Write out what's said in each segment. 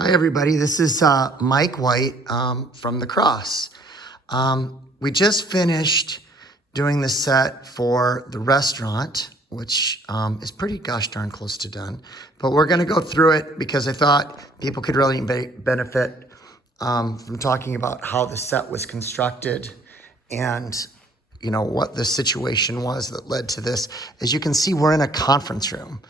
Hi, everybody. This is Mike White from The Cross. We just finished doing the set for the restaurant, which is pretty gosh darn close to done. But we're going to go through it because I thought people could really benefit from talking about how the set was constructed and what the situation was that led to this. As you can see, we're in a conference room.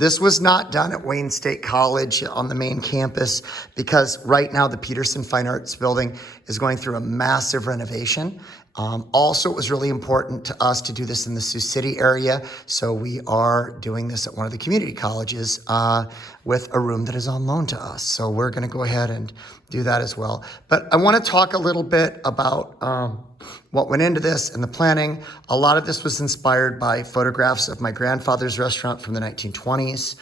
This was not done at Wayne State College on the main campus because right now the Peterson Fine Arts Building is going through a massive renovation. Also, it was really important to us to do this in the Sioux City area, so we are doing this at one of the community colleges with a room that is on loan to us. So we're going to go ahead and do that as well. But I want to talk a little bit about what went into this and the planning. A lot of this was inspired by photographs of my grandfather's restaurant from the 1920s.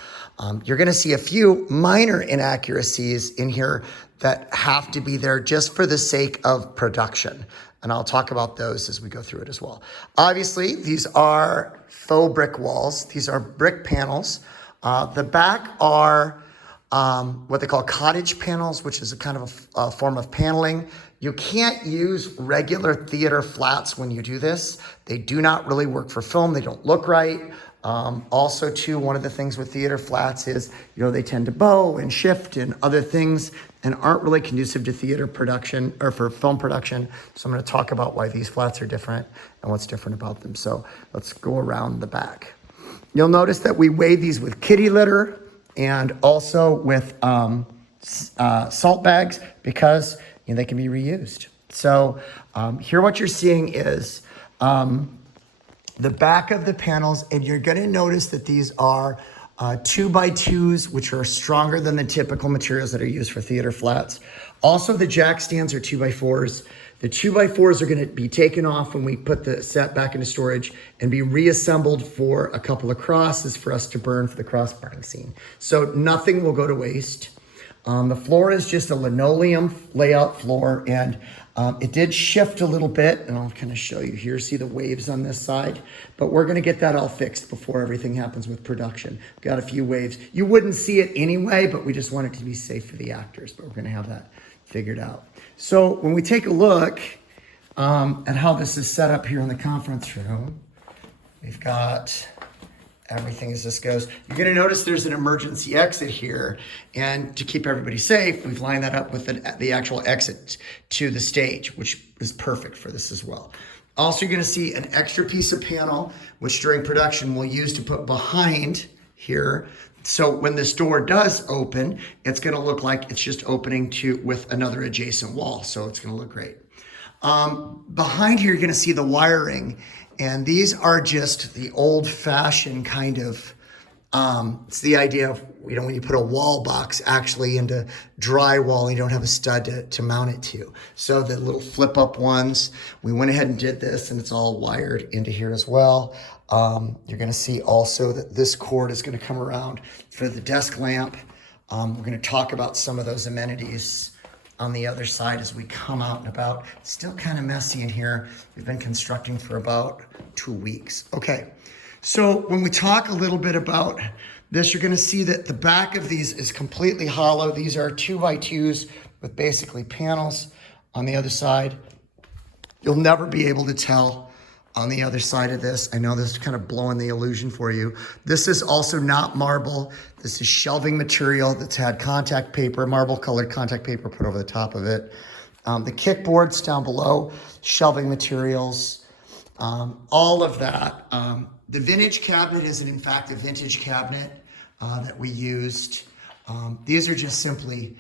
You're going to see a few minor inaccuracies in here that have to be there just for the sake of production. And I'll talk about those as we go through it as well. Obviously, these are faux brick walls. These are brick panels. The back are what they call cottage panels, which is a kind of a form of paneling. You can't use regular theater flats when you do this. They do not really work for film. They don't look right. Also, too, one of the things with theater flats is, they tend to bow and shift and other things and aren't really conducive to theater production or for film production. So I'm going to talk about why these flats are different and what's different about them. So let's go around the back. You'll notice that we weighed these with kitty litter and also with salt bags because they can be reused. So here what you're seeing is the back of the panels, and you're going to notice that these are 2x2s, which are stronger than the typical materials that are used for theater flats. Also, the jack stands are 2x4s. The 2x4s are going to be taken off when we put the set back into storage and be reassembled for a couple of crosses for us to burn for the cross burning scene. So nothing will go to waste. The floor is just a linoleum layout floor, and it did shift a little bit, and I'll kind of show you here. See the waves on this side? But we're going to get that all fixed before everything happens with production. Got a few waves. You wouldn't see it anyway, but we just want it to be safe for the actors, but we're going to have that figured out. So when we take a look at how this is set up here in the conference room, we've got everything as this goes. You're going to notice there's an emergency exit here, and to keep everybody safe, we've lined that up with the actual exit to the stage, which is perfect for this as well. Also, you're going to see an extra piece of panel, which during production we'll use to put behind here. So when this door does open, it's going to look like it's just opening with another adjacent wall. So it's going to look great. Behind here, you're going to see the wiring. And these are just the old-fashioned kind of, it's the idea of, when you put a wall box actually into drywall, you don't have a stud to mount it to. So the little flip-up ones, we went ahead and did this, and it's all wired into here as well. You're going to see also that this cord is going to come around for the desk lamp. We're going to talk about some of those amenities on the other side as we come out and about. It's still kind of messy in here. We've been constructing for about 2 weeks. Okay, so when we talk a little bit about this, you're going to see that the back of these is completely hollow. These are 2x2s with basically panels on the other side. You'll never be able to tell on the other side of this. I know this is kind of blowing the illusion for you. This is also not marble. This is shelving material that's had contact paper, marble colored contact paper put over the top of it. The kickboards down below, shelving materials, all of that. The vintage cabinet is in fact a vintage cabinet that we used. These are just simply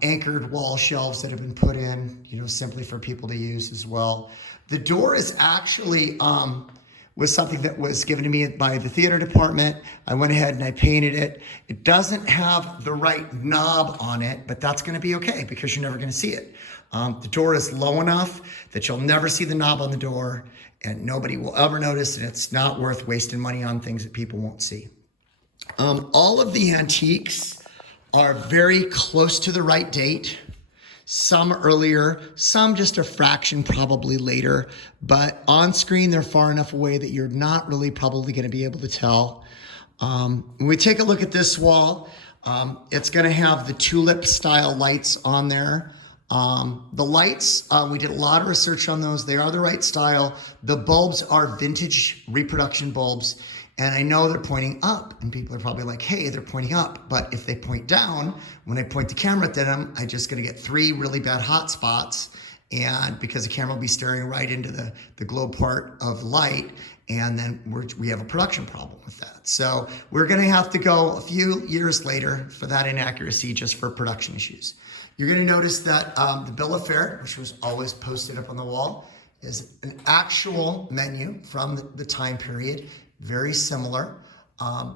anchored wall shelves that have been put in, simply for people to use as well. The door is actually was something that was given to me by the theater department. I went ahead and I painted it. It doesn't have the right knob on it, but that's going to be okay because you're never going to see it. The door is low enough that you'll never see the knob on the door, and nobody will ever notice, and it's not worth wasting money on things that people won't see. All of the antiques are very close to the right date. Some earlier, some just a fraction probably later, but on screen they're far enough away that you're not really probably going to be able to tell. When we take a look at this wall, It's going to have the tulip style lights on there. The lights, we did a lot of research on those. They are the right style. The bulbs are vintage reproduction bulbs. And I know they're pointing up, and people are probably like, hey, they're pointing up. But if they point down, when I point the camera at them, I'm just gonna get 3 really bad hot spots. And because the camera will be staring right into the glow part of light, and then we have a production problem with that. So we're gonna have to go a few years later for that inaccuracy, just for production issues. You're gonna notice that the bill of fare, which was always posted up on the wall, is an actual menu from the time period, very similar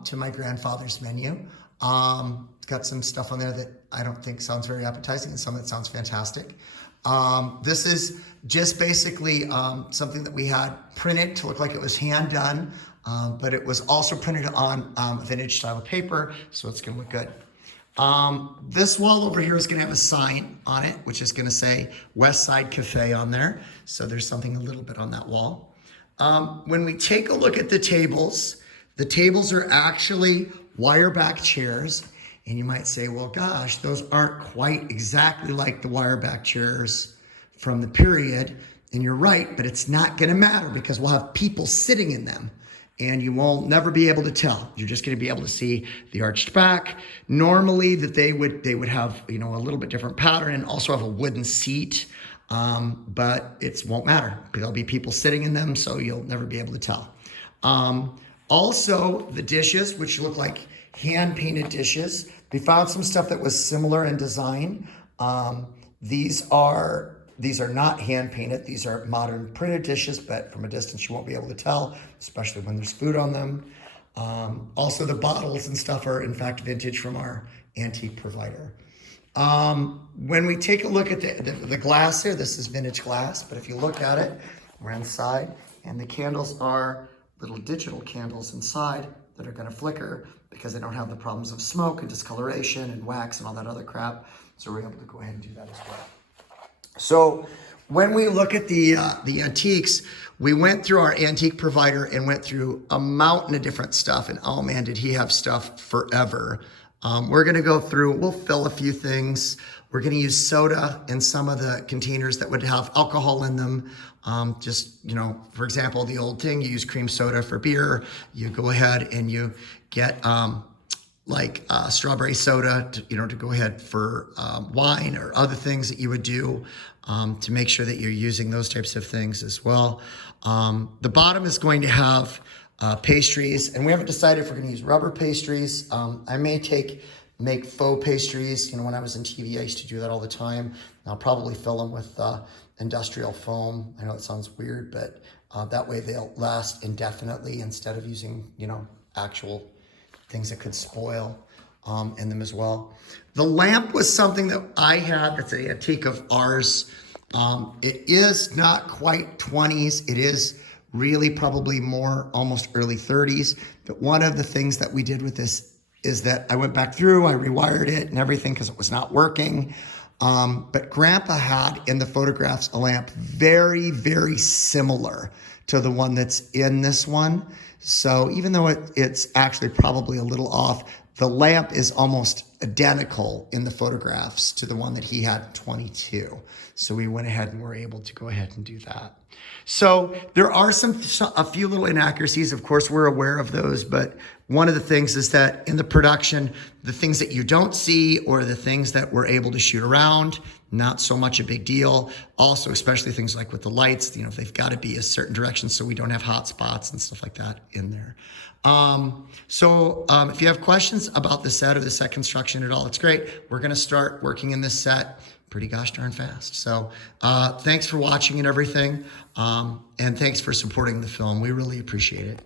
to my grandfather's menu. It's got some stuff on there that I don't think sounds very appetizing, and some that sounds fantastic. This is just basically something that we had printed to look like it was hand done, but it was also printed on vintage style of paper, so it's gonna look good. This wall over here is gonna have a sign on it, which is gonna say West Side Cafe on there. So there's something a little bit on that wall. When we take a look at the tables are actually wire back chairs. And you might say, well, gosh, those aren't quite exactly like the wire back chairs from the period. And you're right, but it's not gonna matter because we'll have people sitting in them and you won't never be able to tell. You're just gonna be able to see the arched back. Normally that they would have, a little bit different pattern and also have a wooden seat. But it won't matter. There'll be people sitting in them, so you'll never be able to tell. Also, the dishes, which look like hand-painted dishes. We found some stuff that was similar in design. These are not hand-painted. These are modern printed dishes, but from a distance you won't be able to tell, especially when there's food on them. Also, the bottles and stuff are, in fact, vintage from our antique provider. When we take a look at the glass here, this is vintage glass, but if you look at it, we're inside, and the candles are little digital candles inside that are gonna flicker because they don't have the problems of smoke and discoloration and wax and all that other crap. So we're able to go ahead and do that as well. So when we look at the antiques, we went through our antique provider and went through a mountain of different stuff, and oh man, did he have stuff forever. We're gonna go through, we'll fill a few things. We're gonna use soda in some of the containers that would have alcohol in them. For example, the old thing, you use cream soda for beer. You go ahead and you get strawberry soda to go ahead for wine or other things that you would do to make sure that you're using those types of things as well. The bottom is going to have pastries, and we haven't decided if we're going to use rubber pastries. I may make faux pastries. When I was in TV, I used to do that all the time. I'll probably fill them with industrial foam. I know it sounds weird, but that way they'll last indefinitely instead of using, actual things that could spoil in them as well. The lamp was something that I had that's an antique of ours. It is not quite 20s. It is really probably more almost early 30s. But one of the things that we did with this is that I went back through, I rewired it and everything because it was not working. But Grandpa had in the photographs a lamp very, very similar to the one that's in this one. So even though it's actually probably a little off, the lamp is almost identical in the photographs to the one that he had in 22. So we went ahead and were able to go ahead and do that. So there are a few little inaccuracies. Of course, we're aware of those, but one of the things is that in the production, the things that you don't see or the things that we're able to shoot around, not so much a big deal. Also, especially things like with the lights, they've got to be a certain direction so we don't have hot spots and stuff like that in there. If you have questions about the set or the set construction at all, it's great. We're going to start working in this set pretty gosh darn fast. So thanks for watching and everything. And thanks for supporting the film. We really appreciate it.